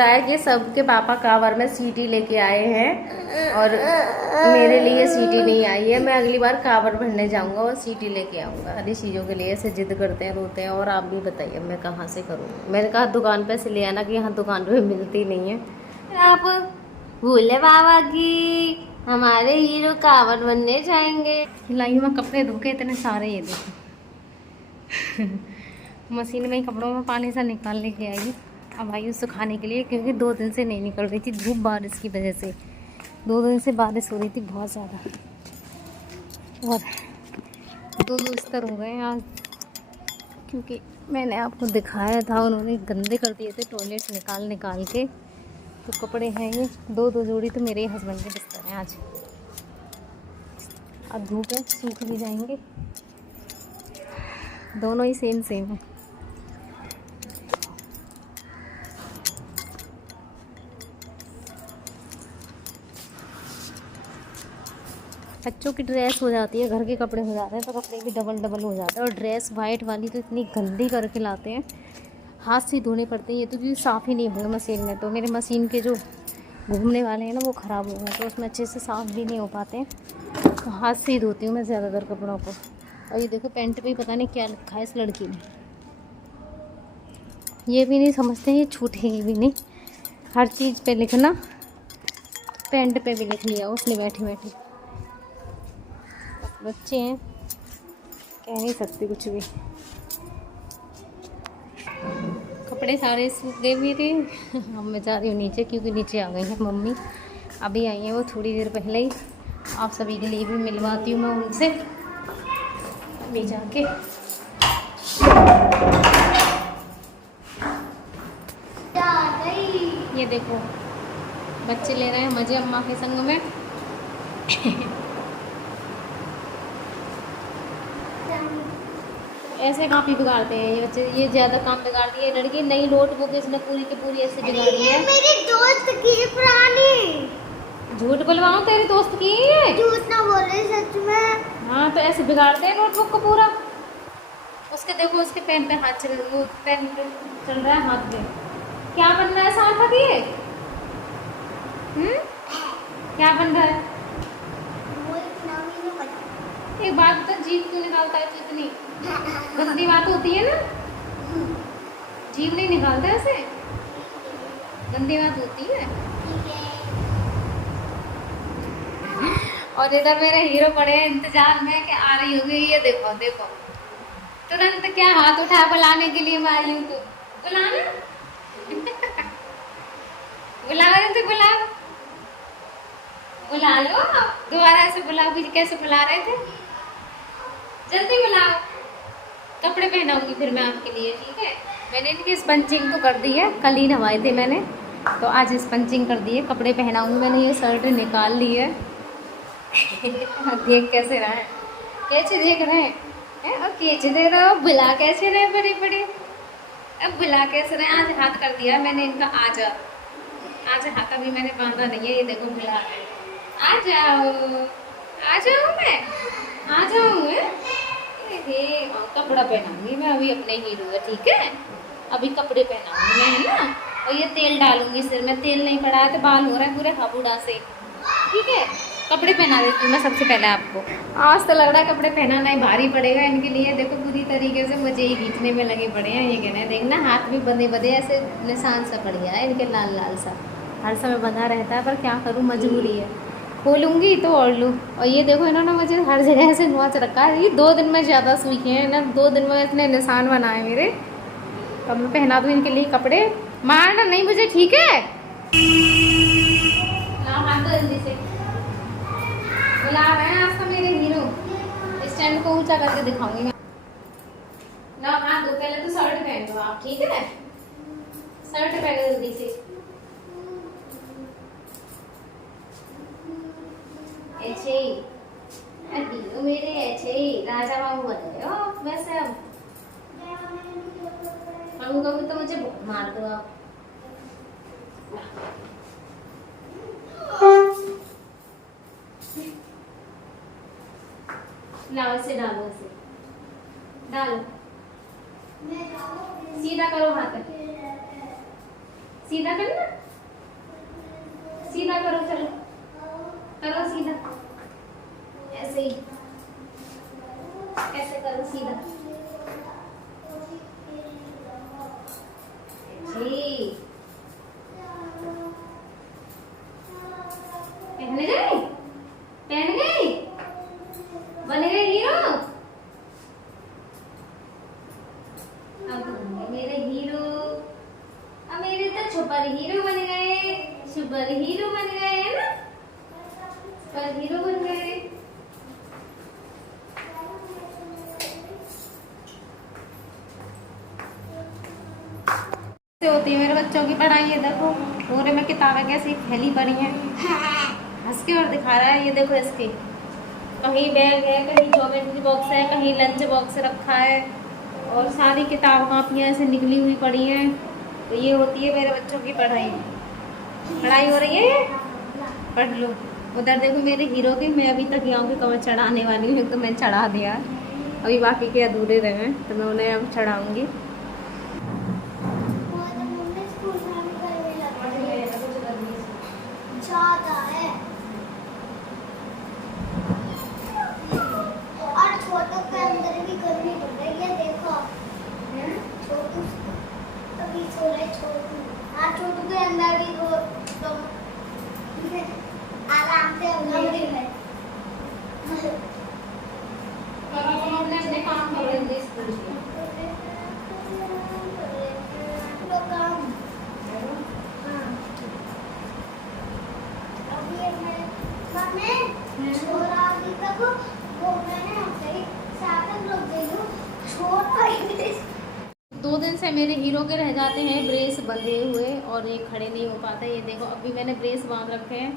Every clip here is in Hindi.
रहा है कि सबके पापा कांवर में सीटी लेके आए हैं और मेरे लिए सीटी नहीं आई है। मैं अगली बार कांवर भरने जाऊंगा और सीटी लेके आऊंगा। हरी चीज़ों के लिए ऐसे जिद करते हैं, रोते हैं। और आप भी बताइए मैं कहाँ से करूँ। मैंने कहा दुकान पे से ले आना कि यहाँ दुकान पे मिलती नहीं है। आप भोले बाबा की हमारे हीरो कांवर बनने जाएंगे। लाइन में कपड़े धोके इतने सारे, ये देखो मशीन में ही कपड़ों में पानी सा निकाल लेके आई। अब आई सुखाने के लिए, क्योंकि 2 दिन से नहीं निकल रही थी धूप, बारिश की वजह से। 2 दिन से बारिश हो रही थी बहुत ज़्यादा, और 2 स्तर हो गए आज। क्योंकि मैंने आपको दिखाया था, उन्होंने गंदे कर दिए थे टॉयलेट निकाल निकाल के। तो कपड़े हैं ये 2 जोड़ी, तो मेरे हस्बैंड के बिस्तर हैं आज। अब धूप है, सूख भी जाएंगे। दोनों ही सेम सेम है। बच्चों की ड्रेस हो जाती है, घर के कपड़े हो जाते हैं, तो कपड़े भी डबल डबल हो जाते हैं। और ड्रेस वाइट वाली तो इतनी गंदी करके लाते हैं, हाथ से धोने पड़ते हैं। ये तो क्योंकि साफ़ ही नहीं हुए मशीन में। तो मेरे मशीन के जो घूमने वाले हैं ना, वो ख़राब हो गए, तो उसमें अच्छे से साफ़ भी नहीं हो पाते हैं। तो हाथ से ही धोती हूँ मैं ज़्यादातर कपड़ों को। और ये देखो पैंट पे पता नहीं क्या लिखा है इस लड़की ने। ये भी नहीं समझते, ये छूटेगी भी नहीं। हर चीज़ पे लिखना, पैंट पे भी लिख लिया उसने बैठी बैठी। बच्चे हैं, कह नहीं सकती कुछ भी। कपड़े सारे सूख गए मेरे। अब मैं जा रही हूँ नीचे, क्योंकि नीचे आ गई हैं मम्मी। अभी आई हैं वो थोड़ी देर पहले ही। आप सभी के लिए भी मिलवाती हूँ मैं उनसे अभी जाके। ये देखो बच्चे ले रहे हैं मजे अम्मा के संग में। ऐसे काफ़ी बिगाड़ते हैं ये बच्चे। ये ज़्यादा काम बिगाड़ दिए। लड़की नई नोटबुक इसने पूरी की पूरी ऐसे बिगाड़ी है। मेरी दोस्त की पुरानी। झूठ बुलवाऊं, तेरी दोस्त की है? झूठ ना बोल रही, सच में। हाँ तो ऐसे बिगाड़ते हैं नोटबुक को पूरा। उसके देखो, उसके पेन पे हाथ चल, वो पेन चल रहा है हाथ में। क्या बन रहा है सांप दिए? क्या बन रहा है? एक बात तो जीभ क्यों निकालता है इतनी गंदी बात होती है ना। जीभ नहीं निकालता ऐसे, गंदी बात होती है। और इधर मेरे हीरो पड़े हैं इंतजार में कि आ रही होगी। ये देखो देखो, तुरंत क्या हाथ उठा बुलाने के लिए मैं आई हूँ। तो बुलाना बुला रहे थे, बुला लो। दोबारा ऐसे बुलाओ, कैसे बुला रहे थे? जल्दी बुलाओ। कपड़े पहनाऊंगी फिर मैं आपके लिए, ठीक है? मैंने इनकी स्पंचिंग तो कर दी है, कल ही नहवाए थे मैंने, तो आज स्पंचिंग कर दी है। कपड़े पहनाऊंगी। मैंने ये शर्ट निकाल ली है। देख कैसे रहा है, कैसे देख रहे हैं और कैसे दे रहे हो, बुला कैसे रहे बड़े बड़े। अब बुला कैसे रहे? आज हाथ कर दिया मैंने इनका। आज हाथ अभी मैंने बांधा नहीं है। ये देखो बुला रहे हैं, आ जाओ आ जाओ, मैं आ जाऊँ। कपड़ा पहनाऊंगी मैं अभी अपने हीरो है, ठीक है? अभी कपड़े पहनाऊंगी मैं, है ना? और ये तेल डालूंगी सिर में। तेल नहीं पड़ा है तो बाल हो रहा है पूरे हाबूडा से, ठीक है? कपड़े पहना देती हूँ मैं सबसे पहले आपको। आज तो लग रहा है कपड़े पहनाना ही भारी पड़ेगा इनके लिए। देखो पूरी तरीके से मुझे ही खींचने में लगे पड़े हैं। ये कहना है, देखना हाथ भी बंधे बंधे ऐसे निशान सा पड़ गया है इनके, लाल लाल सा। हर समय बंधा रहता है, पर क्या करूँ, मजबूरी है। खोलूँगी तो और लूँ। और ये देखो इन्होंने मुझे हर जगह से नोच रखा है। ये 2 दिन में ज़्यादा सूई हैं ना, 2 दिन में इतने निशान बनाए मेरे। तो मैं पहना दूँ इनके लिए कपड़े। मारना नहीं मुझे, ठीक है? हाथ दो जल्दी से। बुला रहे हैं आज तो मेरे हीरो। स्टैंड को ऊंचा करके दिखाऊंगी मैं। ना हाथ दो, पहले तो शर्ट पहन लो आप, ठीक है? शर्ट पहनो जल्दी से। ऐसे ही हीरो मेरे, ऐसे ही राजा बाबू बन गए हो वैसे। अब कभी कभी तो मुझे मार दो आप। लाओ इसे, डालो इसे, डालो। सीधा करो हाथ, सीधा करना, सीधा करो, चलो करो सीधा, ऐसे ही, ऐसे करो सीधा। जी पहन गए, पहन गए, बन गए हीरो। अब होंगे मेरे हीरो, अब मेरे तो सुपर हीरो बन गए, सुपर हीरो बन गए है ना, सुपर हीरो बन गए। से होती है मेरे बच्चों की पढ़ाई। ये देखो पूरे में किताबें कैसी फैली पड़ी हैं, हंस के और दिखा रहा है। ये देखो इसके कहीं बैग है, कहीं ज्योमेट्री बॉक्स है, कहीं लंच बॉक्स रखा है, और सारी किताब कापियाँ ऐसे निकली हुई पड़ी हैं। तो ये होती है मेरे बच्चों की पढ़ाई, पढ़ाई हो रही है, पढ़ लो। उधर देखो मेरे हीरो की, मैं अभी तक यहाँ पे कवर चढ़ाने वाली हूँ, तो मैं चढ़ा दिया, अभी बाकी के अधूरे रहे तो मैं उन्हें अब चढ़ाऊँगी। ज्यादा है और छोटों के अंदर भी गर्मी पड़ रही है। देखो छोटू अभी सो रहे, छोटू हाँ छोटू के अंदर भी वो तो आराम से कमरे में अपने काम कर रहे थे स्कूल के। वो काम मैं छोरा अभी तक वो मैंने सही साधन रोक दी हूँ, छोरा इंग्लिश। 2 दिन से मेरे हीरो के रह जाते हैं ब्रेस बंधे हुए, और ये खड़े नहीं हो पाते। ये देखो अभी मैंने ब्रेस बांध रखे हैं,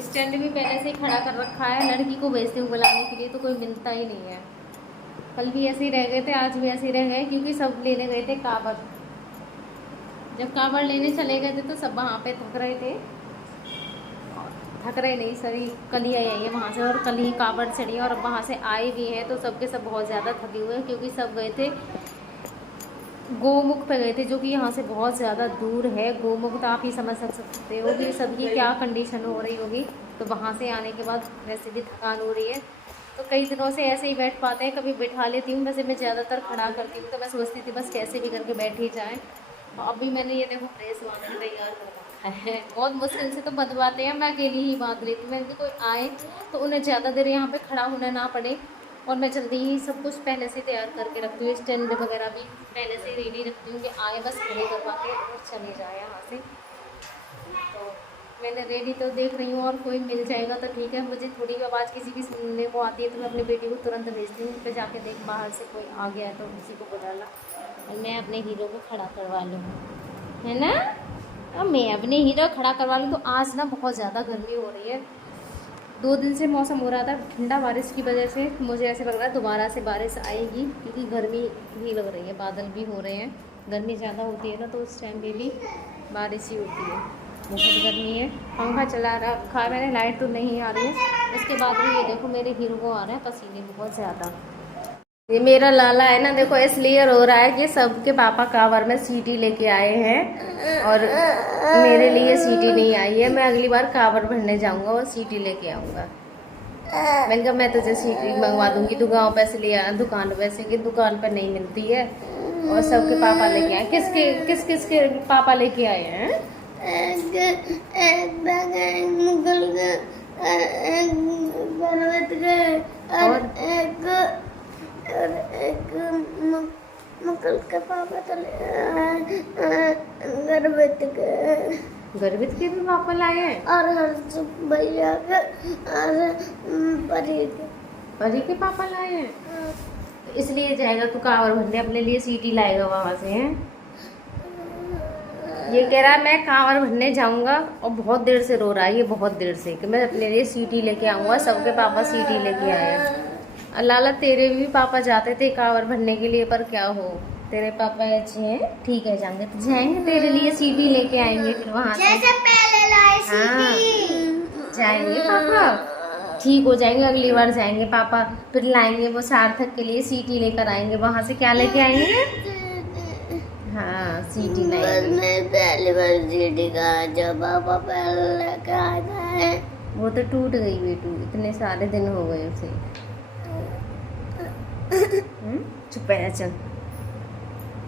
स्टैंड भी पहले से ही खड़ा कर रखा है। लड़की को भेजते हूँ बुलाने के लिए तो कोई मिलता ही नहीं है। कल भी ऐसे ही रह गए थे, आज भी ऐसे ही रह गए, क्योंकि सब लेने गए थे काबर। जब काबर लेने चले गए थे तो सब वहाँ पे थक रहे थे, थक रहे नहीं सभी, कल ही आई है वहाँ से, और कल ही काबर चढ़ी और अब वहाँ से आए भी हैं तो सबके सब बहुत ज़्यादा थके हुए हैं, क्योंकि सब गए थे गोमुख पे गए थे, जो कि यहाँ से बहुत ज़्यादा दूर है। गोमुख तो आप ही समझ सकते हो कि सबकी क्या कंडीशन हो रही होगी। तो वहाँ से आने के बाद वैसे भी थकान हो रही है, तो कई दिनों से ऐसे ही बैठ पाते हैं। कभी बिठा लेती हूँ, वैसे मैं ज़्यादातर खड़ा करती हूँ, तो मैं सोचती थी बस कैसे भी करके बैठ ही जाए। अभी मैंने ये देखो प्रेस बांध के तैयार कर रखा है। बहुत मुश्किल से तो बंधवाते हैं, मैं अकेली ही बांध लेती हूँ। मैं कोई आए तो उन्हें ज़्यादा देर यहाँ पे खड़ा होना ना पड़े, और मैं जल्दी ही सब कुछ पहले से तैयार करके रखती हूँ। स्टैंड वगैरह भी पहले से रेडी रखती हूँ कि आए बस खड़े करवा के और चले जाए यहाँ से। तो मैंने रेडी तो देख रही हूँ, और कोई मिल जाएगा तो ठीक है। मुझे थोड़ी आवाज़ किसी की सुनने को आती है तो मैं अपनी बेटी को तुरंत भेजती हूँ, फिर जाके देख बाहर से कोई आ गया है तो उसी को बुला ला, और मैं अपने हीरो को खड़ा करवा लूँ, है ना। अब मैं अपने हीरो खड़ा करवा लूँ। तो आज ना बहुत ज़्यादा गर्मी हो रही है। 2 दिन से मौसम हो रहा था ठंडा, बारिश की वजह से मुझे ऐसे लग रहा है दोबारा से बारिश आएगी, क्योंकि गर्मी ही लग रही है, बादल भी हो रहे हैं। गर्मी ज़्यादा होती है ना तो उस टाइम पे भी बारिश ही होती है। बहुत गर्मी है, पंखा चला रखा है मैंने, लाइट तो नहीं आ रही है। उसके बाद भी ये देखो मेरे हीरो को आ रहा है पसीने बहुत ज़्यादा। ये मेरा लाला है ना, देखो इसलिए रो रहा है कि सबके पापा कांवर में सीटी लेके आए हैं और मेरे लिए सीटी नहीं आई है। मैं अगली बार कांवर भरने जाऊंगा और सीटी लेके आऊंगा। मैंने कहा मैं तुझे सीटी मंगवा दूंगी, तू गाँव पैसे ले आना दुकान पे से, कि दुकान पर नहीं मिलती है। और सबके पापा लेके आए। किस किस के पापा लेके आए हैं? मुकुल के पापा गर्भित के भी पापा लाए हैं, और हर्ष भैया के और परी के पापा लाए हैं। इसलिए जाएगा तू कांवर भरने, अपने लिए सीटी लाएगा वहाँ से हैं। ये कह रहा है मैं कांवर भरने जाऊंगा, और बहुत देर से रो रहा है ये, बहुत देर से, कि मैं अपने लिए सीटी लेके आऊंगा। सबके पापा सीटी लेके आए हैं। लाला तेरे भी पापा जाते थे कांवर भरने के लिए, पर क्या हो, तेरे पापा अच्छे हैं, ठीक है जाएंगे तो जाएंगे, तेरे लिए सीटी लेके आएंगे फिर वहाँ से। जैसे पहले लाए हाँ जाएंगे पापा, ठीक हो जाएंगे, अगली बार जाएंगे पापा, फिर लाएंगे वो सार्थक के लिए सीटी लेकर आएंगे वहाँ से। क्या लेके आएंगे? हाँ सीडी बस लाएगी। मैं पहली बार सीडी का जब पापा पहले लेके आता है। वो तो टूट गई बेटू, इतने सारे दिन हो गए उसे। चुप है जा, चल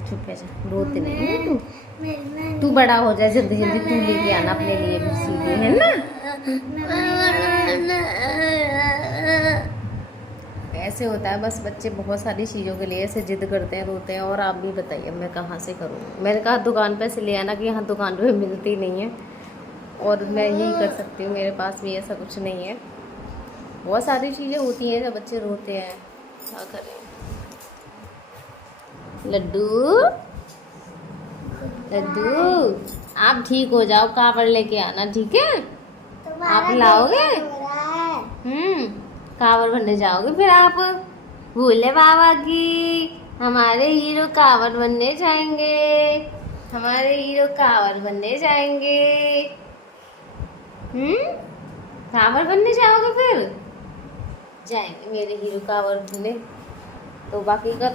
चुप है जा, रोते नहीं है तू। तू बड़ा हो जाए जल्दी जल्दी, तू लेके आना अपने लिए भी सीडी, है ना। ऐसे होता है बस, बच्चे बहुत सारी चीज़ों के लिए ऐसे जिद करते हैं, रोते हैं। और आप भी बताइए मैं कहाँ से करूँ। मैंने कहा दुकान पे से ले आना, कि यहाँ दुकान पे मिलती नहीं है, और मैं यही कर सकती हूँ, मेरे पास भी ऐसा कुछ नहीं है। बहुत सारी चीज़ें होती हैं जब बच्चे रोते हैं, क्या करें। लड्डू लड्डू, आप ठीक हो जाओ, कावड़ लेके आना, ठीक है। आप लाओगे? कावड़ बनने जाओगे फिर आप, भोले बाबा की। हमारे हीरो कावड़ बनने जाएंगे, हमारे हीरो कावड़ बनने जाएंगे। कावड़ बनने जाओगे फिर? जाएंगे मेरे हीरो कावड़ बनने। तो बाकी का